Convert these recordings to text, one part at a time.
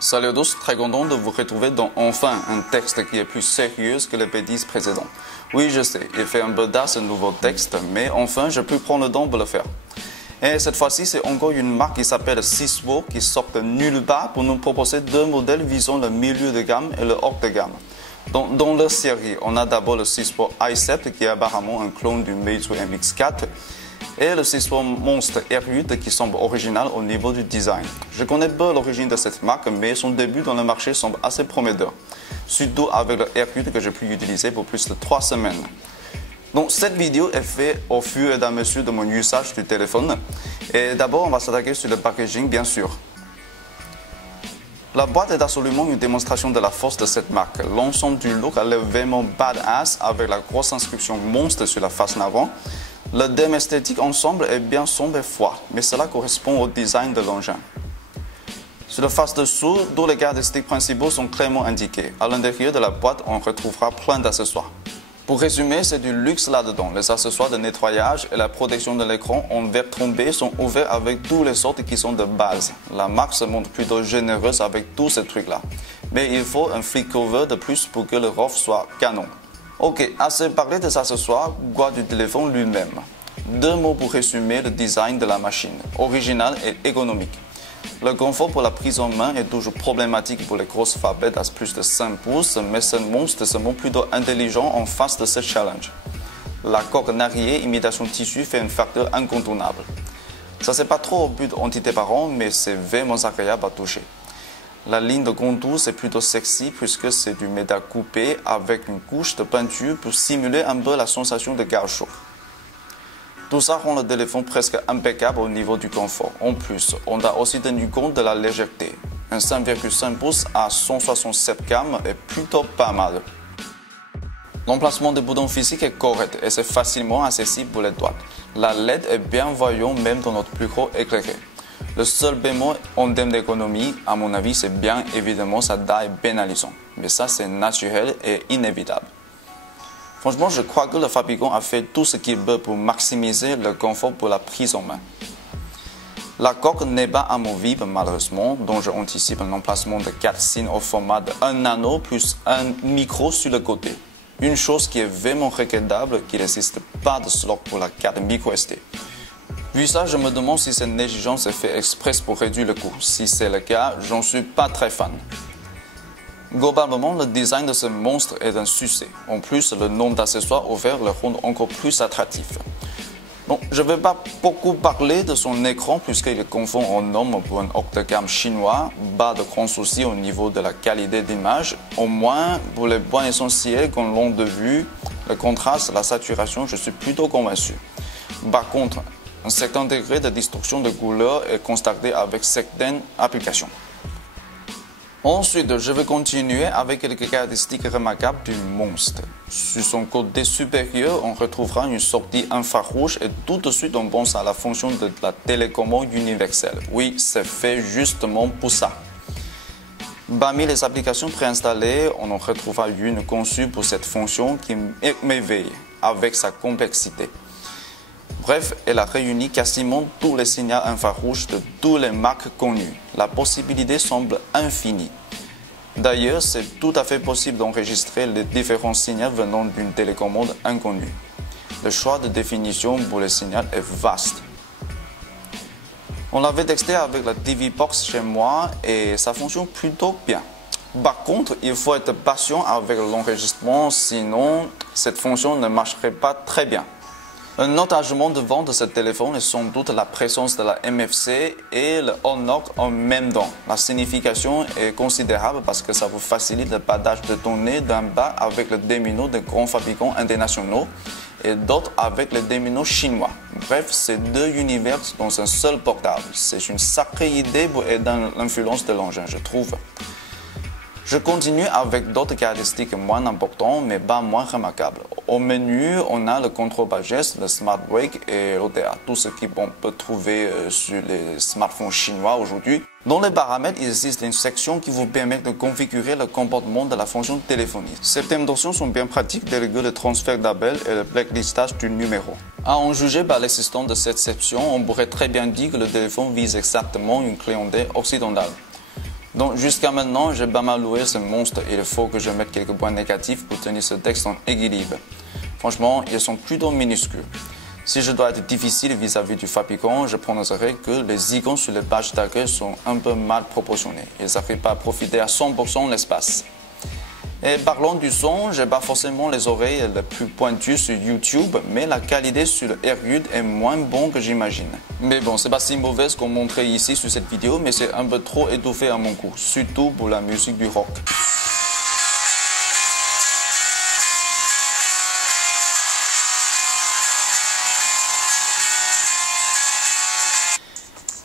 Salut à tous, très content de vous retrouver dans enfin un texte qui est plus sérieux que les bêtises précédentes. Oui, je sais, il fait un peu d'art ce nouveau texte, mais enfin, je peux prendre le temps pour le faire. Et cette fois-ci, c'est encore une marque qui s'appelle Cisco qui sort de nulle part pour nous proposer deux modèles visant le milieu de gamme et le haut de gamme. Dans leur série, on a d'abord le Cisco i7 qui est apparemment un clone du Meizu MX4 et le Cisco Monster R8 qui semble original au niveau du design. Je connais peu l'origine de cette marque, mais son début dans le marché semble assez prometteur, surtout avec le R8 que j'ai pu utiliser pour plus de 3 semaines. Donc cette vidéo est faite au fur et à mesure de mon usage du téléphone. Et d'abord, on va s'attaquer sur le packaging, bien sûr. La boîte est absolument une démonstration de la force de cette marque. L'ensemble du look a l'air vraiment badass avec la grosse inscription Monster sur la face avant. Le thème esthétique ensemble est bien sombre et froid, mais cela correspond au design de l'engin. Sur la face dessous, tous les caractéristiques principaux sont clairement indiquées. À l'intérieur de la boîte, on retrouvera plein d'accessoires. Pour résumer, c'est du luxe là-dedans. Les accessoires de nettoyage et la protection de l'écran en verre trompé sont ouverts avec toutes les sortes qui sont de base. La marque se montre plutôt généreuse avec tous ces trucs-là. Mais il faut un flip cover de plus pour que le ROF soit canon. Ok, assez parlé des accessoires, quoi du téléphone lui-même. Deux mots pour résumer le design de la machine, original et économique. Le confort pour la prise en main est toujours problématique pour les grosses phablettes à plus de 5 pouces, mais ce monstre se montre plutôt intelligent en face de ce challenge. La coque narrier imitation tissu fait un facteur incontournable. Ça c'est pas trop au but anti-déparant, mais c'est vraiment agréable à toucher. La ligne de contour c'est plutôt sexy puisque c'est du métal coupé avec une couche de peinture pour simuler un peu la sensation de gaucho. Tout ça rend le téléphone presque impeccable au niveau du confort. En plus, on a aussi tenu compte de la légèreté. Un 5,5 pouces à 167 grammes est plutôt pas mal. L'emplacement des boutons physiques est correct et c'est facilement accessible pour les doigts. La LED est bien voyante même dans notre plus gros éclairé. Le seul bémol en termes d'économie, à mon avis, c'est bien évidemment sa taille pénalisante. Mais ça, c'est naturel et inévitable. Franchement, je crois que le fabricant a fait tout ce qu'il peut pour maximiser le confort pour la prise en main. La coque n'est pas amovible malheureusement, donc je anticipe un emplacement de 4 signes au format de 1 nano plus un micro sur le côté. Une chose qui est vraiment regrettable, qu'il n'existe pas de slot pour la carte micro SD. Vu ça, je me demande si cette négligence est faite express pour réduire le coût. Si c'est le cas, j'en suis pas très fan. Globalement, le design de ce monstre est un succès. En plus, le nombre d'accessoires offerts le rend encore plus attractif. Bon, je ne vais pas beaucoup parler de son écran puisqu'il est confond en norme pour un haut de gamme chinois, pas de grands soucis au niveau de la qualité d'image. Au moins, pour les points essentiels comme l'onde de vue, le contraste, la saturation, je suis plutôt convaincu. Par contre, un certain degré de distorsion de couleur est constaté avec certaines applications. Ensuite, je vais continuer avec quelques caractéristiques remarquables du monstre. Sur son côté supérieur, on retrouvera une sortie infrarouge et tout de suite on pense à la fonction de la télécommande universelle. Oui, c'est fait justement pour ça. Parmi les applications préinstallées, on en retrouvera une conçue pour cette fonction qui m'éveille avec sa complexité. Bref, elle a réuni quasiment tous les signaux infrarouges de toutes les marques connues. La possibilité semble infinie. D'ailleurs, c'est tout à fait possible d'enregistrer les différents signaux venant d'une télécommande inconnue. Le choix de définition pour les signaux est vaste. On l'avait testé avec la TV Box chez moi et ça fonctionne plutôt bien. Par contre, il faut être patient avec l'enregistrement, sinon cette fonction ne marcherait pas très bien. Un autre argument de vente de ce téléphone est sans doute la présence de la MFC et le on-off en même temps. La signification est considérable parce que ça vous facilite le partage de données d'un bas avec le terminaux de grands fabricants internationaux et d'autres avec les terminaux chinois. Bref, c'est deux univers dans un seul portable. C'est une sacrée idée pour aider l'influence de l'engin, je trouve. Je continue avec d'autres caractéristiques moins importantes mais pas moins remarquables. Au menu, on a le contrôle par geste, le Smart Wake et l'OTA, tout ce qu'on peut trouver sur les smartphones chinois aujourd'hui. Dans les paramètres, il existe une section qui vous permet de configurer le comportement de la fonction téléphonie. Certaines options sont bien pratiques, telles que le transfert d'appel et le blacklistage du numéro. À en juger par l'existence de cette section, on pourrait très bien dire que le téléphone vise exactement une clientèle occidentale. Donc jusqu'à maintenant, j'ai pas mal loué ce monstre et il faut que je mette quelques points négatifs pour tenir ce texte en équilibre. Franchement, ils sont plutôt minuscules. Si je dois être difficile vis-à-vis du fabricant, je prononcerai que les icônes sur les pages d'accueil sont un peu mal proportionnées. Ils n'arrivent pas à profiter à 100% de l'espace. Et parlons du son, je n'ai pas forcément les oreilles les plus pointues sur YouTube, mais la qualité sur le AirUd est moins bonne que j'imagine. Mais bon, c'est pas si mauvais ce qu'on montrait ici sur cette vidéo, mais c'est un peu trop étouffé à mon goût, surtout pour la musique du rock.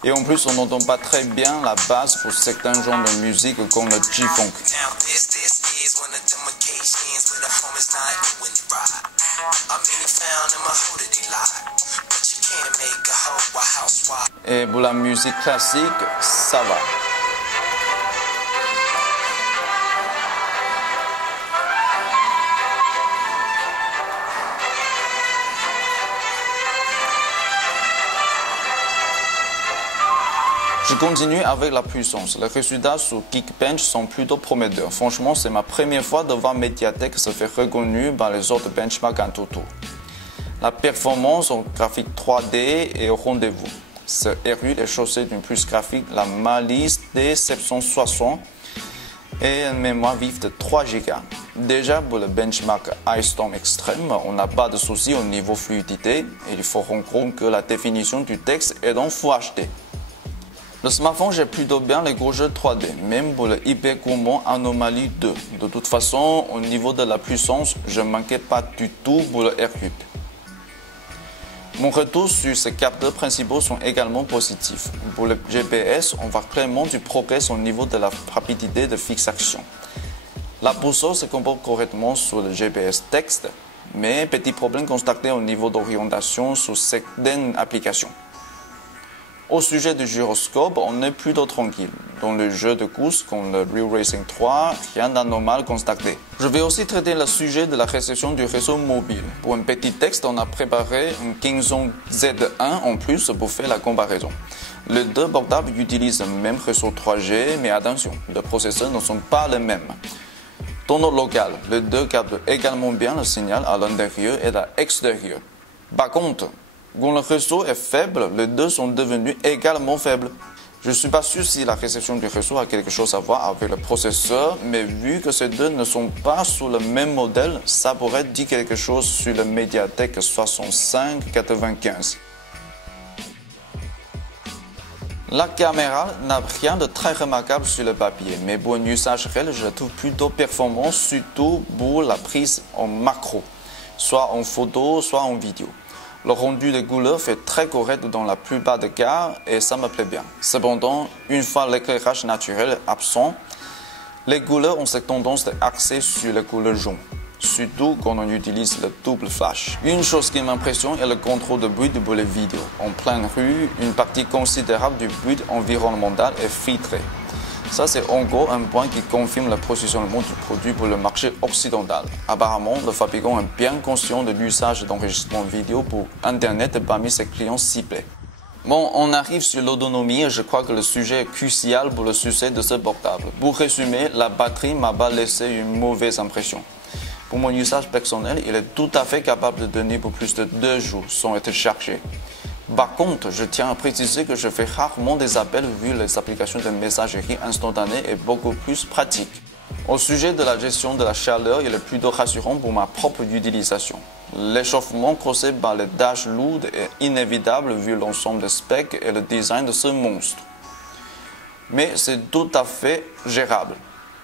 Et en plus, on n'entend pas très bien la basse pour certains genres de musique comme le G-Funk. Et pour la musique classique, ça va. Je continue avec la puissance. Les résultats sur Geekbench sont plutôt prometteurs. Franchement, c'est ma première fois de voir Mediatek se faire reconnue par les autres benchmarks en tout. La performance en graphique 3D est au rendez-vous. Ce AirUd est chaussé d'une puce graphique, la Malice D760 et une mémoire vive de 3 Go. Déjà pour le benchmark iStorm Extreme, on n'a pas de souci au niveau fluidité et il faut rendre compte que la définition du texte est en Full HD. Le smartphone gère plutôt bien les gros jeux 3D, même pour le hyper gourmand Anomaly 2. De toute façon, au niveau de la puissance, je ne manquais pas du tout pour le AirUd. Mon retour sur ces capteurs principaux sont également positifs. Pour le GPS, on voit clairement du progrès au niveau de la rapidité de fixation. La boussole se comporte correctement sur le GPS texte, mais petit problème constaté au niveau d'orientation sur certaines applications. Au sujet du gyroscope, on est plutôt tranquille. Dans le jeu de course comme le Real Racing 3, rien d'anormal constaté. Je vais aussi traiter le sujet de la réception du réseau mobile. Pour un petit texte, on a préparé un Kingzone Z1 en plus pour faire la comparaison. Les deux portables utilisent le même réseau 3G, mais attention, les processeurs ne sont pas les mêmes. Dans notre local, les deux captent également bien le signal à l'intérieur et à l'extérieur. Par contre, quand le réseau est faible, les deux sont devenus également faibles. Je ne suis pas sûr si la réception du réseau a quelque chose à voir avec le processeur, mais vu que ces deux ne sont pas sur le même modèle, ça pourrait dire quelque chose sur le Mediatek 6595. La caméra n'a rien de très remarquable sur le papier, mais pour un usage réel, je la trouve plutôt performante, surtout pour la prise en macro, soit en photo, soit en vidéo. Le rendu des couleurs fait très correct dans la plupart des cas et ça me plaît bien. Cependant, une fois l'éclairage naturel absent, les couleurs ont cette tendance d'axer sur les couleurs jaunes, surtout quand on utilise le double flash. Une chose qui m'impressionne est le contrôle de bruit pour les vidéos. En pleine rue, une partie considérable du bruit environnemental est filtrée. Ça, c'est en gros un point qui confirme le positionnement du produit pour le marché occidental. Apparemment, le fabricant est bien conscient de l'usage d'enregistrement vidéo pour Internet parmi ses clients ciblés. Bon, on arrive sur l'autonomie et je crois que le sujet est crucial pour le succès de ce portable. Pour résumer, la batterie m'a pas laissé une mauvaise impression. Pour mon usage personnel, il est tout à fait capable de tenir pour plus de 2 jours sans être chargé. Par contre, je tiens à préciser que je fais rarement des appels vu les applications de messagerie instantanée et beaucoup plus pratiques. Au sujet de la gestion de la chaleur, il est plutôt rassurant pour ma propre utilisation. L'échauffement causé par les dash lourdes est inévitable vu l'ensemble des specs et le design de ce monstre. Mais c'est tout à fait gérable.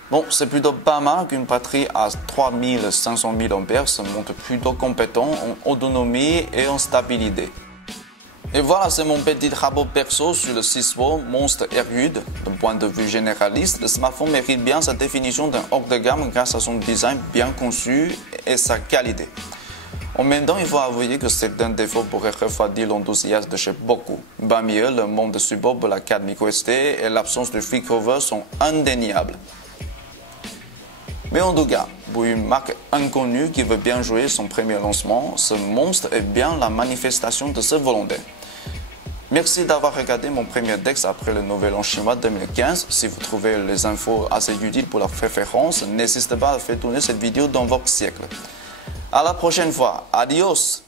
Bon, c'est plutôt pas mal qu'une batterie à 3500 mAh se montre plutôt compétent en autonomie et en stabilité. Et voilà, c'est mon petit rapport perso sur le 6V Monster AirUd. D'un point de vue généraliste, le smartphone mérite bien sa définition d'un haut de gamme grâce à son design bien conçu et sa qualité. En même temps, il faut avouer que certains défauts pourraient refroidir l'enthousiasme de chez beaucoup. Parmi eux, le manque de support pour la carte microSD et l'absence de flick-over sont indéniables. Mais en tout cas, pour une marque inconnue qui veut bien jouer son premier lancement, ce monstre est bien la manifestation de ce volonté. Merci d'avoir regardé mon premier texte après le Nouvel An chinois 2015. Si vous trouvez les infos assez utiles pour la référence, n'hésitez pas à faire tourner cette vidéo dans votre siècle. À la prochaine fois. Adios!